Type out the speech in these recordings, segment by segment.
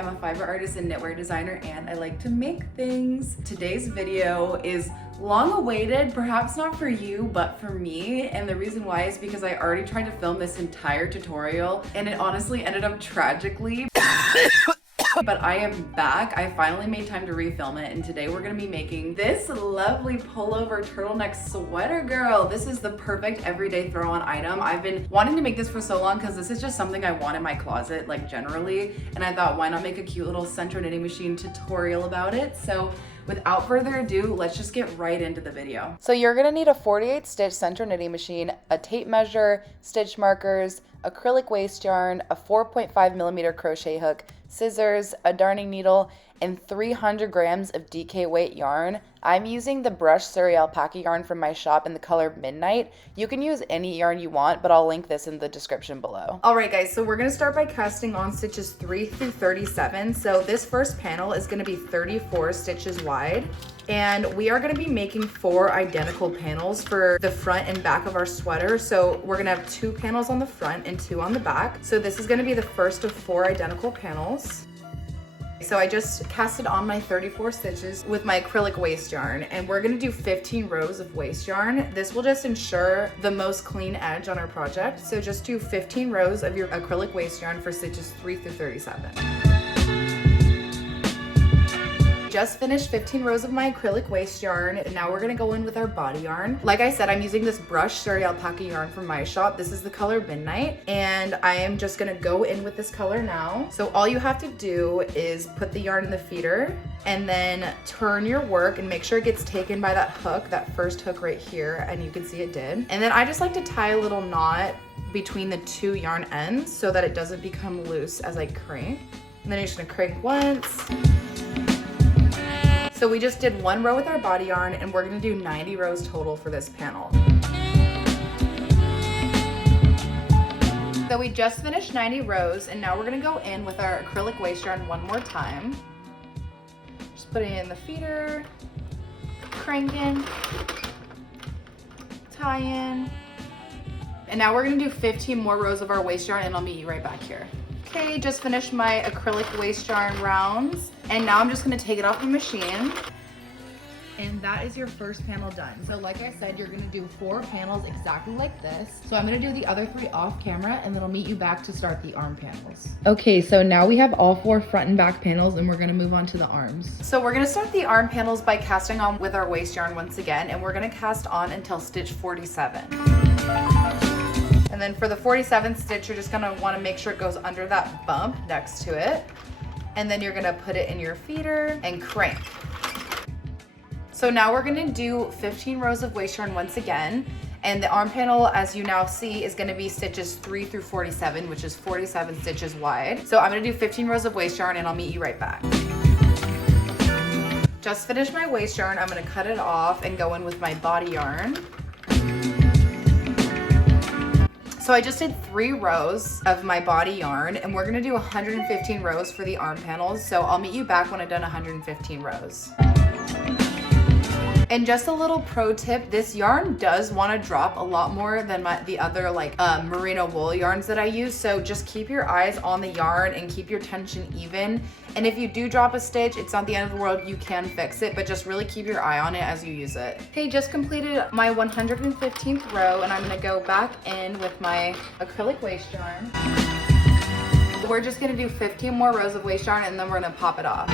I'm a fiber artist and knitwear designer, and I like to make things. Today's video is long awaited, perhaps not for you, but for me. And the reason why is because I already tried to film this entire tutorial and it honestly ended up tragically. But I am back. I finally made time to refilm it, and today we're gonna be making this lovely pullover turtleneck sweater girl. This is the perfect everyday throw-on item. I've been wanting to make this for so long because this is just something I want in my closet, like generally, and I thought, why not make a cute little Sentro knitting machine tutorial about it? So without further ado, let's just get right into the video. So you're gonna need a 48 stitch Sentro knitting machine, a tape measure, stitch markers, acrylic waste yarn, a 4.5 millimeter crochet hook, scissors, a darning needle, and 300 grams of DK weight yarn. I'm using the brushed Surrey alpaca yarn from my shop in the color Midnight. You can use any yarn you want, but I'll link this in the description below. All right guys, so we're gonna start by casting on stitches 3 through 37. So this first panel is gonna be 34 stitches wide. And we are gonna be making 4 identical panels for the front and back of our sweater. So we're gonna have 2 panels on the front and 2 on the back. So this is gonna be the first of 4 identical panels. So I just casted on my 34 stitches with my acrylic waste yarn, and we're gonna do 15 rows of waste yarn. This will just ensure the most clean edge on our project. So just do 15 rows of your acrylic waste yarn for stitches 3 through 37. Just finished 15 rows of my acrylic waste yarn, and now we're gonna go in with our body yarn. Like I said, I'm using this brushed Surrey alpaca yarn from my shop. This is the color Midnight, and I am just gonna go in with this color now. So all you have to do is put the yarn in the feeder and then turn your work and make sure it gets taken by that hook, that first hook right here, and you can see it did. And then I just like to tie a little knot between the 2 yarn ends so that it doesn't become loose as I crank. And then you're just gonna crank once. So we just did 1 row with our body yarn, and we're gonna do 90 rows total for this panel. So we just finished 90 rows, and now we're gonna go in with our acrylic waste yarn one more time. Just putting it in the feeder, cranking, tying. And now we're gonna do 15 more rows of our waste yarn, and I'll meet you right back here. Okay, just finished my acrylic waste yarn rounds, and now I'm just gonna take it off the machine. And that is your first panel done. So like I said, you're gonna do 4 panels exactly like this. So I'm gonna do the other 3 off camera, and then I'll meet you back to start the arm panels. Okay, so now we have all 4 front and back panels, and we're gonna move on to the arms. So we're gonna start the arm panels by casting on with our waste yarn once again, and we're gonna cast on until stitch 47. And then for the 47th stitch, you're just gonna wanna make sure it goes under that bump next to it. And then you're gonna put it in your feeder and crank. So now we're gonna do 15 rows of waste yarn once again. And the arm panel, as you now see, is gonna be stitches 3 through 47, which is 47 stitches wide. So I'm gonna do 15 rows of waste yarn, and I'll meet you right back. Just finished my waste yarn. I'm gonna cut it off and go in with my body yarn. So I just did 3 rows of my body yarn, and we're gonna do 115 rows for the arm panels. So I'll meet you back when I've done 115 rows. And just a little pro tip, this yarn does wanna drop a lot more than the other like merino wool yarns that I use. So just keep your eyes on the yarn and keep your tension even. And if you do drop a stitch, it's not the end of the world, you can fix it, but just really keep your eye on it as you use it. Okay, just completed my 115th row, and I'm gonna go back in with my acrylic waste yarn. We're just gonna do 15 more rows of waste yarn, and then we're gonna pop it off.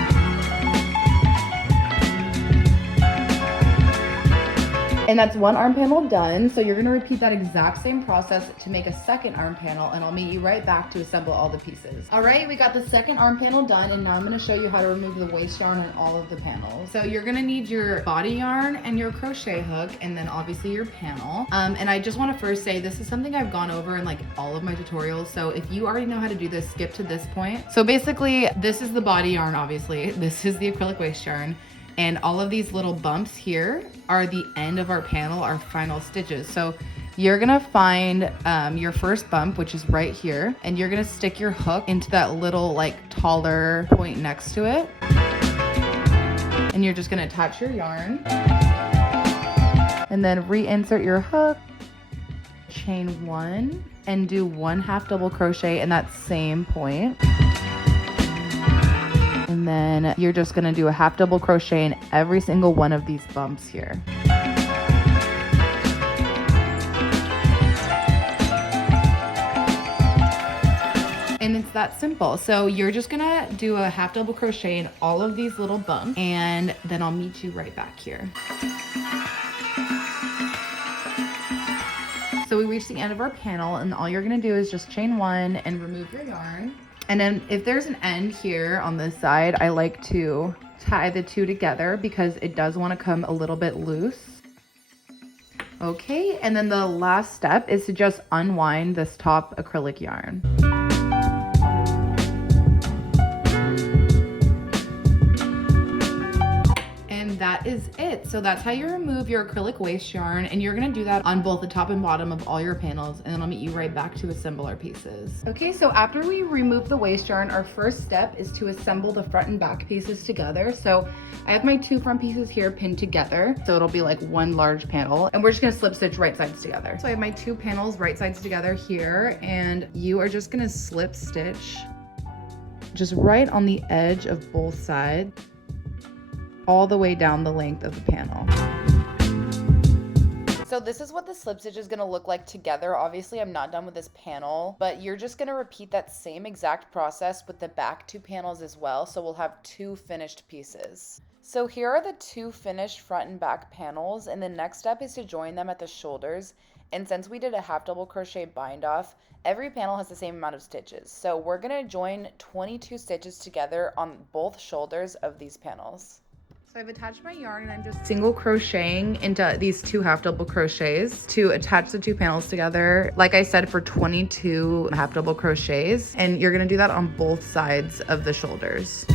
And that's 1 arm panel done. So you're gonna repeat that exact same process to make a second arm panel, and I'll meet you right back to assemble all the pieces. All right, we got the second arm panel done, and now I'm gonna show you how to remove the waste yarn on all of the panels. So you're gonna need your body yarn and your crochet hook, and then obviously your panel. And I just wanna first say, this is something I've gone over in like all of my tutorials. So if you already know how to do this, skip to this point. So basically, this is the body yarn, obviously. This is the acrylic waste yarn. And all of these little bumps here are the end of our panel, our final stitches. So you're gonna find your first bump, which is right here, and you're gonna stick your hook into that little like taller point next to it. And you're just gonna attach your yarn and then reinsert your hook, chain 1, and do 1 half double crochet in that same point. And then you're just gonna do a half double crochet in every single one of these bumps here. And it's that simple. So you're just gonna do a half double crochet in all of these little bumps, and then I'll meet you right back here. So we reached the end of our panel, and all you're gonna do is just chain one and remove your yarn. And then if there's an end here on this side, I like to tie the two together because it does want to come a little bit loose. Okay, and then the last step is to just unwind this top acrylic yarn. That is it. So that's how you remove your acrylic waste yarn, and you're gonna do that on both the top and bottom of all your panels, and then I'll meet you right back to assemble our pieces. Okay, so after we remove the waste yarn, our first step is to assemble the front and back pieces together. So I have my two front pieces here pinned together, so it'll be like one large panel, and we're just gonna slip stitch right sides together. So I have my two panels right sides together here, and you are just gonna slip stitch just right on the edge of both sides, all the way down the length of the panel. So this is what the slip stitch is gonna look like together. Obviously I'm not done with this panel, but you're just gonna repeat that same exact process with the back two panels as well. So we'll have two finished pieces. So here are the two finished front and back panels, and the next step is to join them at the shoulders. And since we did a half double crochet bind off, every panel has the same amount of stitches. So we're gonna join 22 stitches together on both shoulders of these panels. So I've attached my yarn, and I'm just single crocheting into these two half double crochets to attach the two panels together. Like I said, for 22 half double crochets, and you're gonna do that on both sides of the shoulders.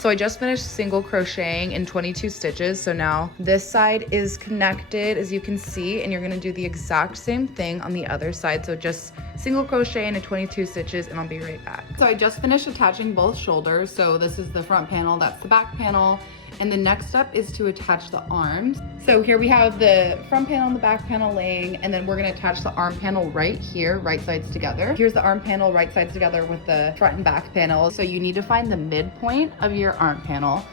So I just finished single crocheting in 22 stitches. So now this side is connected, as you can see, and you're gonna do the exact same thing on the other side. So just single crochet into 22 stitches, and I'll be right back. So I just finished attaching both shoulders. So this is the front panel, that's the back panel. And the next step is to attach the arms. So here we have the front panel and the back panel laying, and then we're gonna attach the arm panel right here, right sides together. Here's the arm panel, right sides together with the front and back panel. So you need to find the midpoint of your arm panel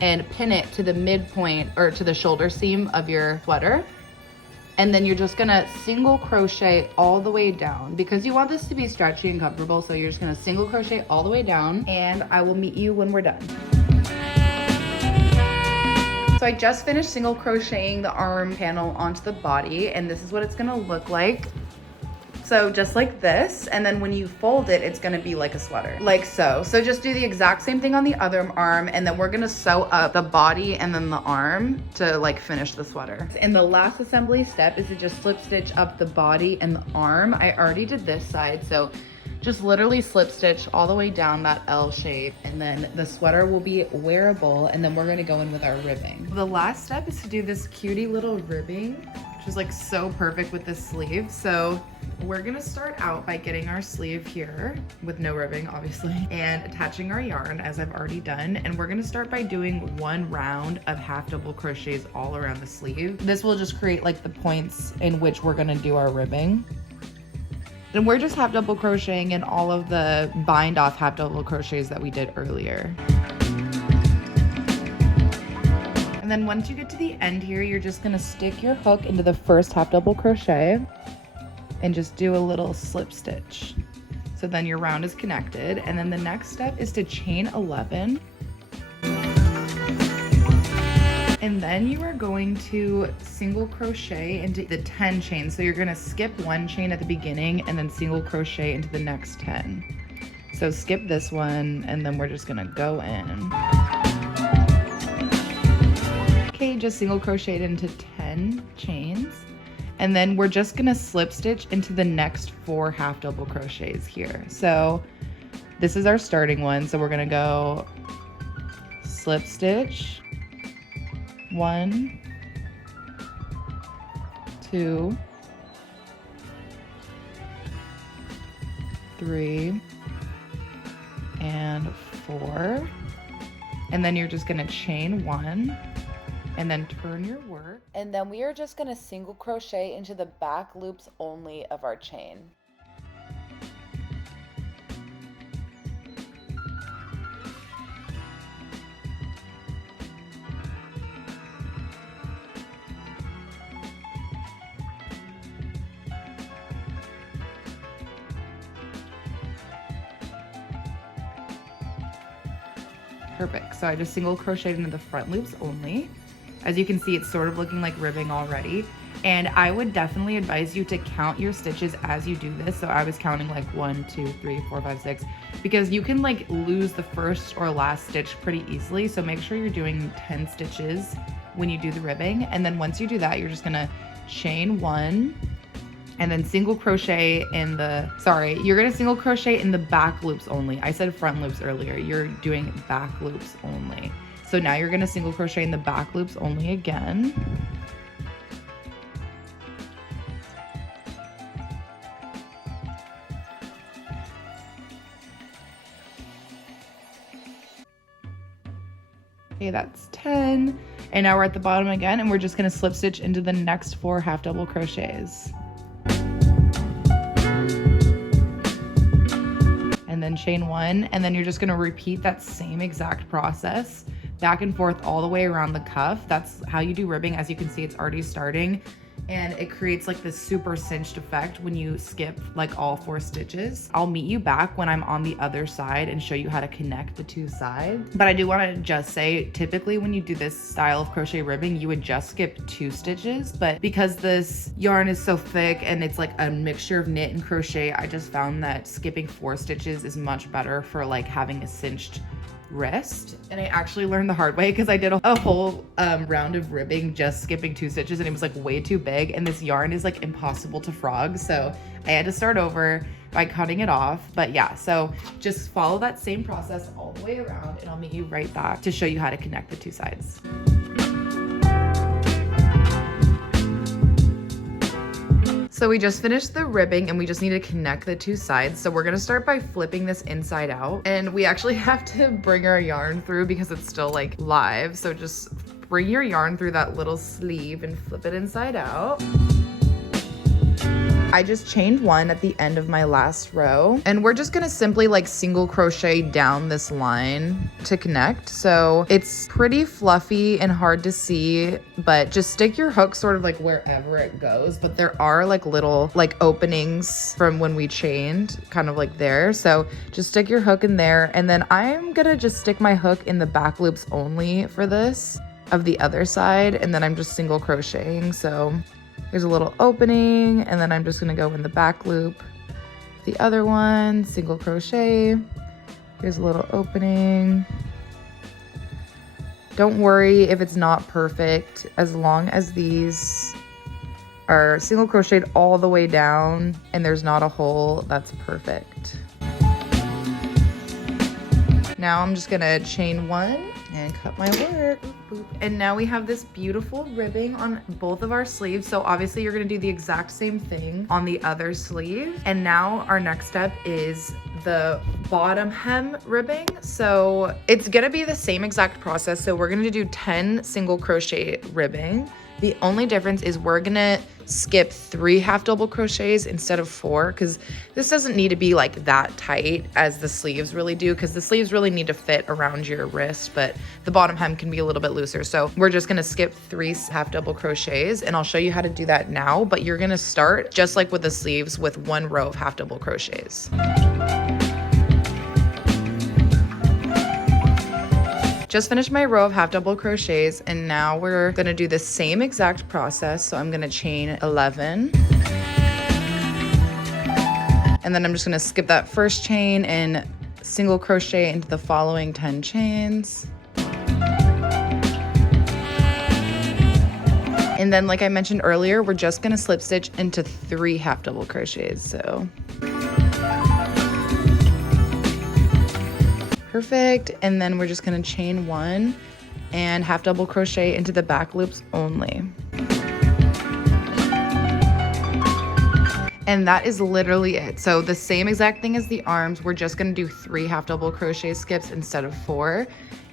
and pin it to the midpoint, or to the shoulder seam of your sweater. And then you're just gonna single crochet all the way down because you want this to be stretchy and comfortable. So you're just gonna single crochet all the way down, and I will meet you when we're done. So I just finished single crocheting the arm panel onto the body, and this is what it's gonna look like. So just like this, and then when you fold it, it's gonna be like a sweater, like so. So just do the exact same thing on the other arm, and then we're gonna sew up the body and then the arm to like finish the sweater. And the last assembly step is to just slip stitch up the body and the arm. I already did this side, so just literally slip stitch all the way down that L shape, and then the sweater will be wearable, and then we're gonna go in with our ribbing. The last step is to do this cutie little ribbing, which is like so perfect with this sleeve. So we're gonna start out by getting our sleeve here with no ribbing, obviously, and attaching our yarn as I've already done. And we're gonna start by doing one round of half double crochets all around the sleeve. This will just create like the points in which we're gonna do our ribbing. And we're just half double crocheting in all of the bind off half double crochets that we did earlier. And then once you get to the end here, you're just gonna stick your hook into the first half double crochet and just do a little slip stitch. So then your round is connected. And then the next step is to chain 11. And then you are going to single crochet into the 10 chains. So you're gonna skip one chain at the beginning and then single crochet into the next 10. So skip this one, and then we're just gonna go in. Okay, just single crochet into 10 chains. And then we're just gonna slip stitch into the next 4 half double crochets here. So this is our starting one. So we're gonna go slip stitch, 1, 2, 3, and 4. And then you're just gonna chain 1 and then turn your work. And then we are just gonna single crochet into the back loops only of our chain. Perfect. So I just single crocheted into the front loops only. As you can see, it's sort of looking like ribbing already. And I would definitely advise you to count your stitches as you do this. So I was counting like 1, 2, 3, 4, 5, 6, because you can like lose the first or last stitch pretty easily. So make sure you're doing 10 stitches when you do the ribbing. And then once you do that, you're just gonna chain 1 and then single crochet in the, you're gonna single crochet in the back loops only. I said front loops earlier, you're doing back loops only. So now you're gonna single crochet in the back loops only again. Okay, that's 10. And now we're at the bottom again, and we're just gonna slip stitch into the next 4 half double crochets. And then chain 1, and then you're just gonna repeat that same exact process back and forth all the way around the cuff. That's how you do ribbing. As you can see, it's already starting, and it creates like this super cinched effect when you skip like all 4 stitches. I'll meet you back when I'm on the other side and show you how to connect the 2 sides. But I do want to just say, typically when you do this style of crochet ribbing, you would just skip 2 stitches, but because this yarn is so thick and it's like a mixture of knit and crochet, I just found that skipping 4 stitches is much better for like having a cinched wrist. And I actually learned the hard way because I did a whole round of ribbing just skipping 2 stitches, and it was like way too big, and this yarn is like impossible to frog, so I had to start over by cutting it off. But yeah, so just follow that same process all the way around, and I'll meet you right back to show you how to connect the 2 sides. So we just finished the ribbing and we just need to connect the 2 sides. So we're gonna start by flipping this inside out, and we actually have to bring our yarn through because it's still like live. So just bring your yarn through that little sleeve and flip it inside out. I just chained 1 at the end of my last row, and we're just gonna simply like single crochet down this line to connect. So it's pretty fluffy and hard to see, but just stick your hook sort of like wherever it goes. But there are like little like openings from when we chained, kind of like there. So just stick your hook in there, and then I'm gonna just stick my hook in the back loops only for this of the other side, and then I'm just single crocheting. So there's a little opening, and then I'm just gonna go in the back loop. The other one, single crochet. Here's a little opening. Don't worry if it's not perfect, as long as these are single crocheted all the way down and there's not a hole, that's perfect. Now I'm just gonna chain 1 and cut my work. And now we have this beautiful ribbing on both of our sleeves. So obviously you're gonna do the exact same thing on the other sleeve. And now our next step is the bottom hem ribbing. So it's gonna be the same exact process. So we're gonna do 10 single crochet ribbing. The only difference is we're gonna skip 3 half double crochets instead of 4, because this doesn't need to be like that tight as the sleeves really do, because the sleeves really need to fit around your wrist, but the bottom hem can be a little bit looser. So we're just gonna skip 3 half double crochets, and I'll show you how to do that now, but you're gonna start just like with the sleeves with 1 row of half double crochets. Just finished my row of half double crochets, and now we're gonna do the same exact process. So I'm gonna chain 11. And then I'm just gonna skip that first chain and single crochet into the following 10 chains. And then like I mentioned earlier, we're just gonna slip stitch into 3 half double crochets, so. Perfect. And then we're just gonna chain 1 and half double crochet into the back loops only. And that is literally it. So the same exact thing as the arms, we're just gonna do 3 half double crochet skips instead of 4.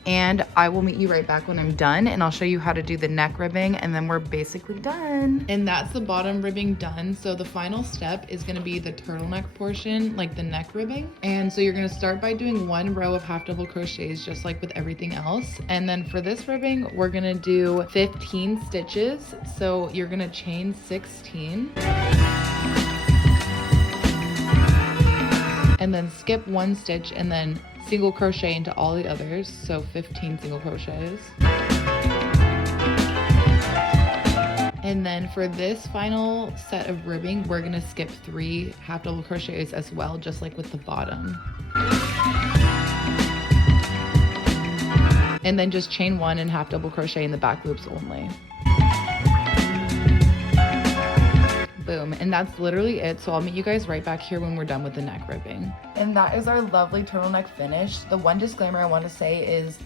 And I will meet you right back when I'm done, and I'll show you how to do the neck ribbing, and then we're basically done. And that's the bottom ribbing done. So the final step is gonna be the turtleneck portion, like the neck ribbing. And so you're gonna start by doing 1 row of half double crochets, just like with everything else. And then for this ribbing, we're gonna do 15 stitches. So you're gonna chain 16. And then skip 1 stitch and then single crochet into all the others, so 15 single crochets. And then for this final set of ribbing, we're gonna skip 3 half double crochets as well, just like with the bottom. And then just chain 1 and half double crochet in the back loops only. Boom, and that's literally it. So I'll meet you guys right back here when we're done with the neck ribbing. And that is our lovely turtleneck finish. The one disclaimer I want to say is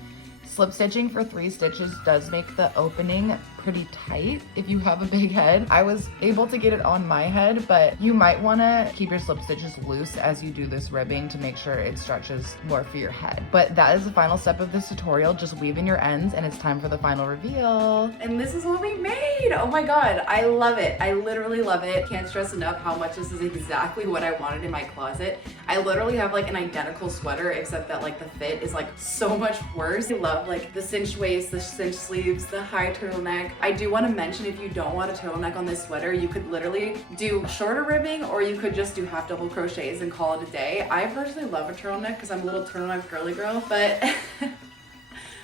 slip stitching for 3 stitches does make the opening pretty tight if you have a big head. I was able to get it on my head, but you might want to keep your slip stitches loose as you do this ribbing to make sure it stretches more for your head. But that is the final step of this tutorial. Just weave in your ends and it's time for the final reveal. And this is what we made. Oh my God, I love it. I literally love it. Can't stress enough how much this is exactly what I wanted in my closet. I literally have like an identical sweater, except that like the fit is like so much worse. I love like the cinched waist, the cinched sleeves, the high turtleneck. I do want to mention, if you don't want a turtleneck on this sweater, you could literally do shorter ribbing, or you could just do half double crochets and call it a day. I personally love a turtleneck because I'm a little turtleneck girly girl, but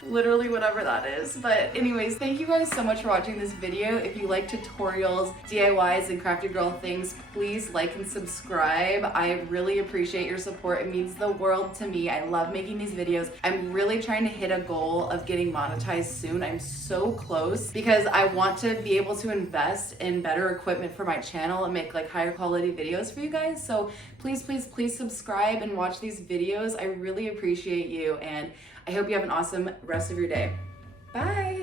literally whatever that is. But anyways, thank you guys so much for watching this video. If you like tutorials, DIYs, and crafty girl things, please like and subscribe. I really appreciate your support. It means the world to me. I love making these videos. I'm really trying to hit a goal of getting monetized soon. I'm so close because I want to be able to invest in better equipment for my channel and make like higher quality videos for you guys. So please, please, please subscribe and watch these videos. I really appreciate you, and I hope you have an awesome rest of your day. Bye.